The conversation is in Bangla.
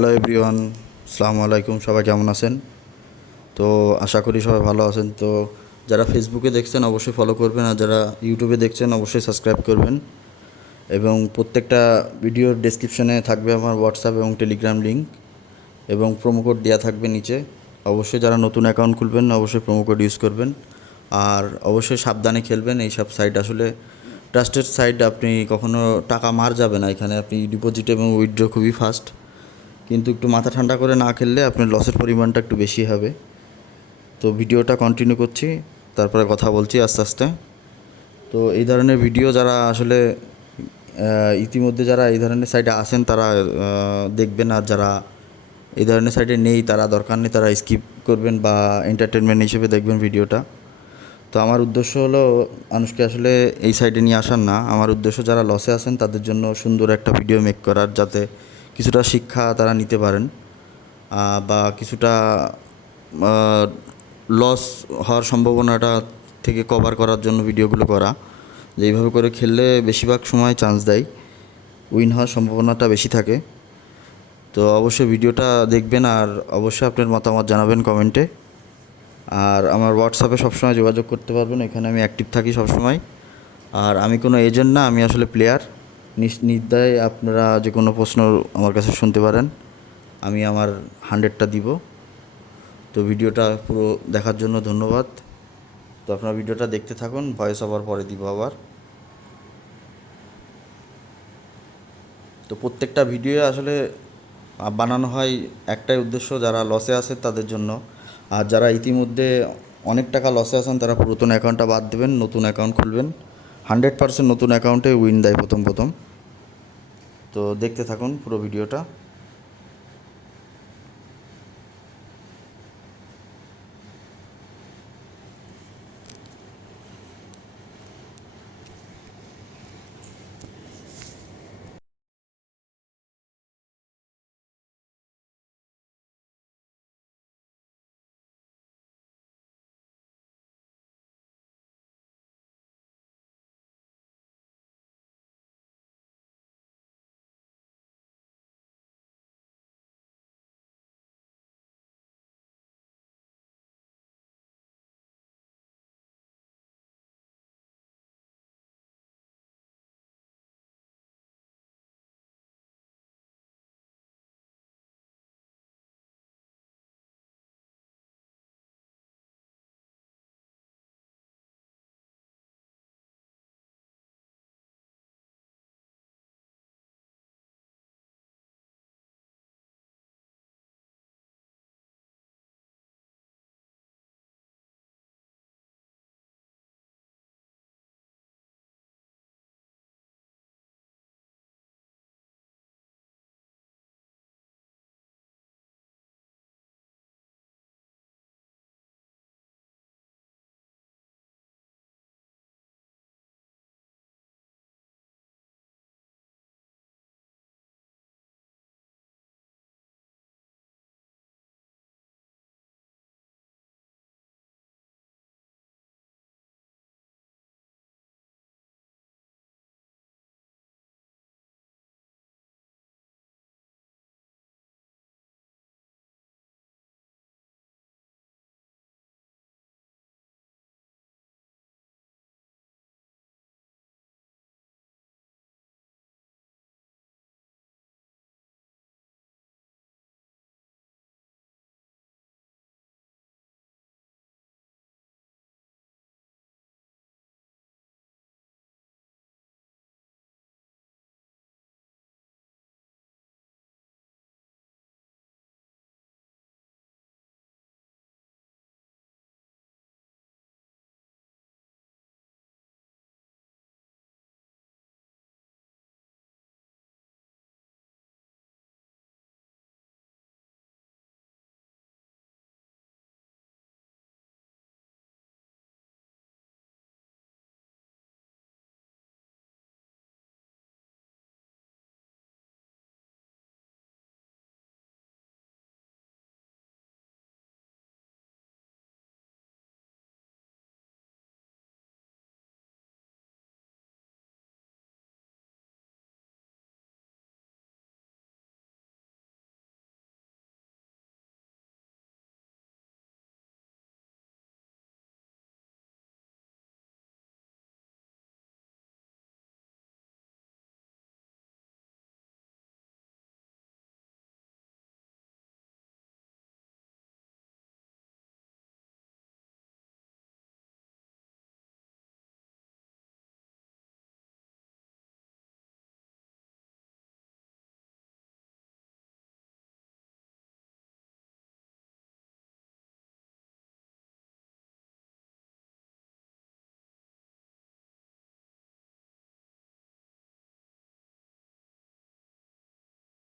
হ্যালো এভরিওয়ান, আসসালামু আলাইকুম, সবাই কেমন আছেন? তো আশা করি সবাই ভালো আছেন। তো যারা ফেসবুকে দেখছেন অবশ্যই ফলো করবেন, আর যারা ইউটিউবে দেখছেন অবশ্যই সাবস্ক্রাইব করবেন। এবং প্রত্যেকটা ভিডিওর ডেসক্রিপশনে থাকবে আমার হোয়াটসঅ্যাপ এবং টেলিগ্রাম লিঙ্ক এবং প্রোমো কোড দেওয়া থাকবে নিচে। অবশ্যই যারা নতুন অ্যাকাউন্ট খুলবেন, অবশ্যই প্রোমো কোড ইউজ করবেন। আর অবশ্যই সাবধানে খেলবেন এইসব সাইট আসলে ট্রাস্টেড সাইট আপনি কখনো টাকা মার যাবে না। এখানে আপনি ডিপোজিট এবং উইথড্র খুবই ফাস্ট কিন্তু একটু মাথা ঠান্ডা করে না খেললে আপনার লসের পরিমাণটা একটু বেশি হবে। তো ভিডিওটা কন্টিনিউ করছি, তারপরে কথা বলছি আস্তে আস্তে। তো এই ধরনের ভিডিও যারা আসলে ইতিমধ্যে যারা এই ধরনের সাইটে আসেন, তারা দেখবেন আর যারা এই ধরনের সাইটে নেই, তারা দরকার নেই, তারা স্কিপ করবেন বা এন্টারটেনমেন্ট হিসেবে দেখবেন ভিডিওটা তো আমার উদ্দেশ্য হলো মানুষকে আসলে এই সাইডে নিয়ে আসার না। আমার উদ্দেশ্য যারা লসে আছেন, তাদের জন্য সুন্দর একটা ভিডিও মেক করার, যাতে কিছুটা শিক্ষা তারা নিতে পারেন বা কিছুটা লস হওয়ার সম্ভাবনাটা থেকে কভার করার জন্য ভিডিওগুলো করা, যে এইভাবে করে খেললে বেশিরভাগ সময় চান্স দেয় উইন হওয়ার সম্ভাবনাটা বেশি থাকে। তো অবশ্যই ভিডিওটা দেখবেন আর অবশ্যই আপনার মতামত জানাবেন কমেন্টে আর আমার হোয়াটসঅ্যাপে সবসময় যোগাযোগ করতে পারবেন, এখানে আমি অ্যাক্টিভ থাকি সবসময়। আর আমি কোনো এজেন্ট না, আমি আসলে প্লেয়ার নির্দায় আপনারা যে কোনো প্রশ্ন আমার কাছে শুনতে পারেন। আমি আমার হান্ড্রেডটা দিব। তো ভিডিওটা পুরো দেখার জন্য ধন্যবাদ। তো আপনারা ভিডিওটা দেখতে থাকুন, ভয়েস ওভার পরে দিব আবার। তো প্রত্যেকটা ভিডিও আসলে বানানো হয় একটাই উদ্দেশ্য, যারা লসে আছে তাদের জন্য। আর যারা ইতিমধ্যে অনেক টাকা লসে আছেন, তারা পুরাতন অ্যাকাউন্টটা বাদ দেবেন, নতুন অ্যাকাউন্ট খুলবেন। হান্ড্রেড পারসেন্ট নতুন অ্যাকাউন্টে উইন দেয় প্রথম প্রথম। তো দেখতে থাকুন পুরো ভিডিওটা।